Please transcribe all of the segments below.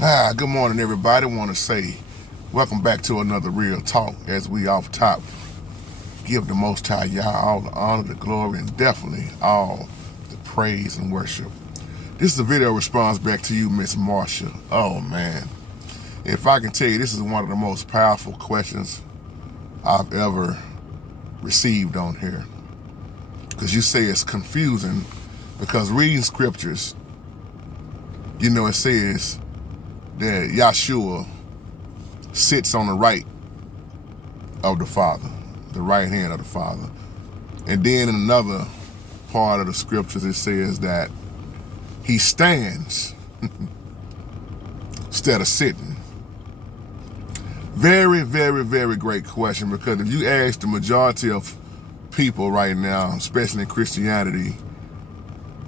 Good morning, everybody. I want to say welcome back to another Real Talk. As we off top, give the Most High Yah all the honor, the glory, and definitely all the praise and worship. This is a video response back to you, Miss Marsha. Oh man, if I can tell you, this is one of the most powerful questions I've ever received on here. Because you say it's confusing, because reading scriptures, it says that Yahshua sits on the right of the Father, the right hand of the Father. And then in another part of the scriptures, it says that he stands instead of sitting. Very, very, very great question, because if you ask the majority of people right now, especially in Christianity,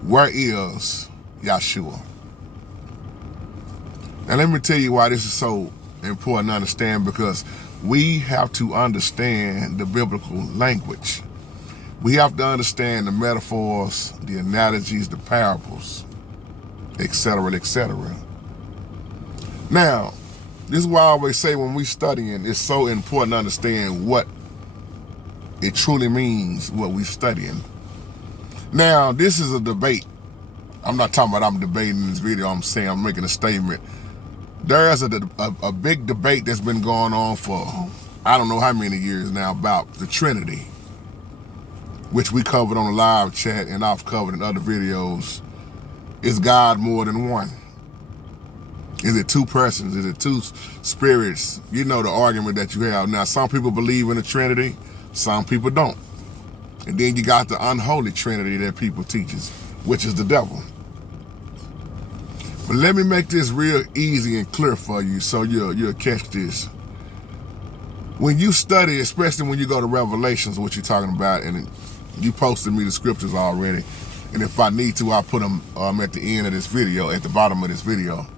where is Yahshua? Now let me tell you why this is so important to understand, because we have to understand the biblical language. We have to understand the metaphors, the analogies, the parables, etc., etc. Now, this is why I always say when we studying, it's so important to understand what it truly means, what we studying. Now, this is a debate. I'm not talking about I'm debating in this video. I'm saying I'm making a statement. There's a big debate that's been going on for I don't know how many years now about the Trinity, which we covered on the live chat and I've covered in other videos. Is God more than one? Is it two persons? Is it two spirits? You know the argument that you have. Now, some people believe in the Trinity, some people don't. And then you got the unholy Trinity that people teaches, which is the devil. But let me make this real easy and clear for you so you'll catch this. When you study, especially when you go to Revelations, what you're talking about, and you posted me the scriptures already, and if I need to, I'll put them at the end of this video, at the bottom of this video.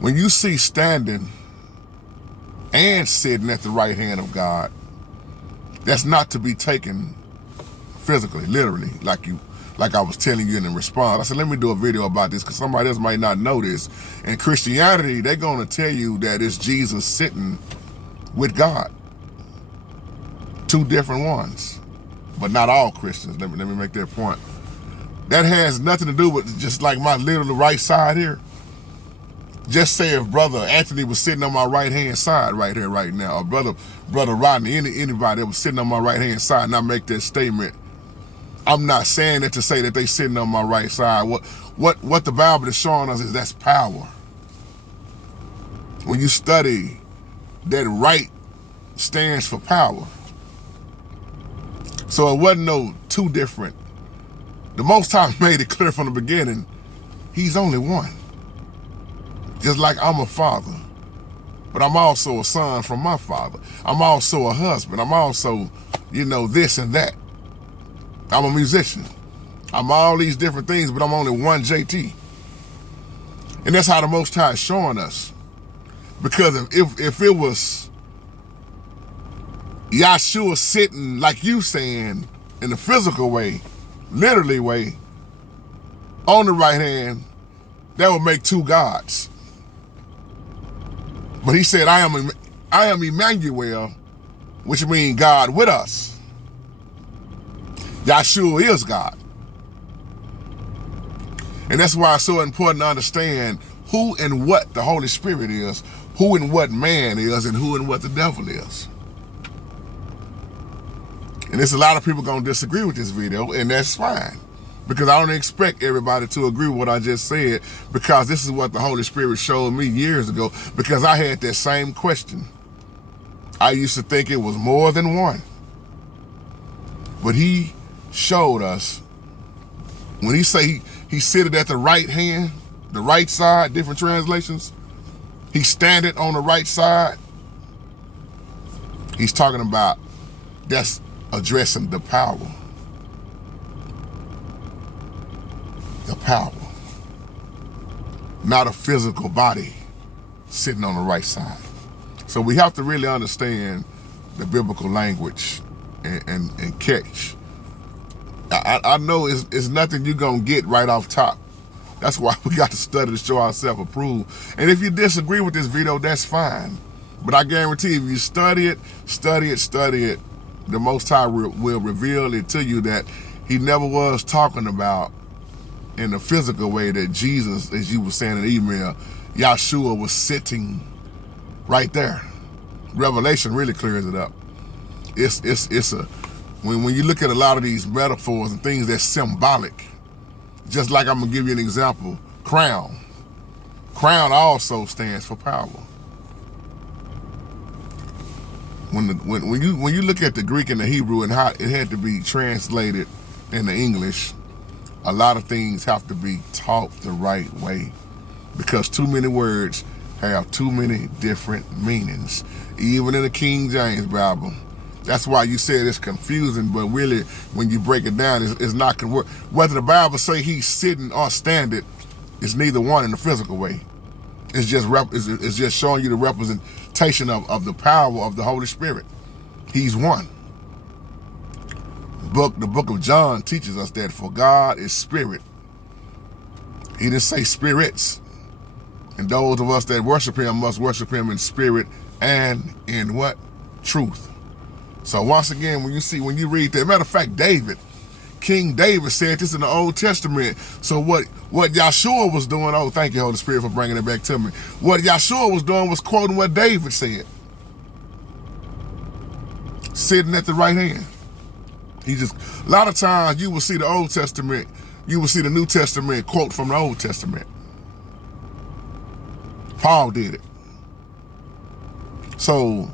When you see standing and sitting at the right hand of God, that's not to be taken physically, literally, like I was telling you in the response. I said, let me do a video about this, because somebody else might not know this. In Christianity, they're going to tell you that it's Jesus sitting with God. Two different ones. But not all Christians. Let me make that point. That has nothing to do with just like my literal right side here. Just say if Brother Anthony was sitting on my right-hand side right here, right now, or Brother Rodney, anybody that was sitting on my right-hand side, and I make that statement, I'm not saying that to say that they sitting on my right side. What the Bible is showing us is that's power. When you study, that right stands for power. So it wasn't no two different. The Most High made it clear from the beginning, he's only one. Just like I'm a father, but I'm also a son from my father. I'm also a husband. I'm also, this and that. I'm a musician. I'm all these different things, but I'm only one JT. And that's how the Most High is showing us. Because if it was Yahshua sitting, like you saying, in the physical way, literally way, on the right hand, that would make two gods. But he said, I am Emmanuel, which means God with us. Yahshua is God. And that's why it's so important to understand who and what the Holy Spirit is, who and what man is, and who and what the devil is. And there's a lot of people going to disagree with this video, and that's fine. Because I don't expect everybody to agree with what I just said, because this is what the Holy Spirit showed me years ago, because I had that same question. I used to think it was more than one. But he showed us, when he say he seated at the right hand, the right side, different translations, he standing on the right side, he's talking about, that's addressing the power. The power. Not a physical body sitting on the right side. So we have to really understand the biblical language and catch. I know it's nothing you're going to get right off top That's why we got to study to show ourselves approved. And if you disagree with this video, that's fine. But I guarantee if you study it, the Most High will reveal it to you that he never was talking about in a physical way that Jesus, as you were saying in the email, Yahshua was sitting right there. Revelation really clears it up. When you look at a lot of these metaphors and things that's symbolic, just like I'm gonna give you an example, crown. Crown also stands for power. When you look at the Greek and the Hebrew and how it had to be translated into English, a lot of things have to be taught the right way, because too many words have too many different meanings. Even in the King James Bible, that's why you said it's confusing, but really when you break it down, it's not gonna work. Whether the Bible say he's sitting or standing, it's neither one in the physical way. It's just showing you the representation of the power of the Holy Spirit. He's one. The book of John teaches us that for God is spirit. He didn't say spirits. And those of us that worship him must worship him in spirit and in what? Truth. So once again, when you read that, matter of fact, King David said this in the Old Testament. So what Yahshua was doing, oh, thank you, Holy Spirit, for bringing it back to me. What Yahshua was doing was quoting what David said. Sitting at the right hand. A lot of times you will see the Old Testament, you will see the New Testament quote from the Old Testament. Paul did it. So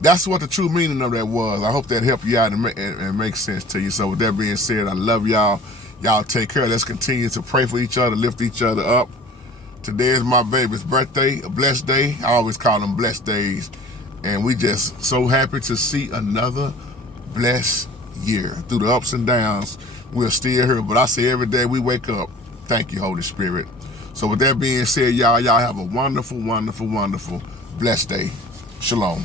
that's what the true meaning of that was. I hope that helped you out and makes sense to you. So with that being said, I love y'all. Y'all take care. Let's continue to pray for each other, lift each other up. Today is my baby's birthday, a blessed day. I always call them blessed days. And we just so happy to see another blessed year. Through the ups and downs, we're still here. But I say every day we wake up, thank you, Holy Spirit. So with that being said, y'all have a wonderful, wonderful, wonderful, blessed day. Shalom.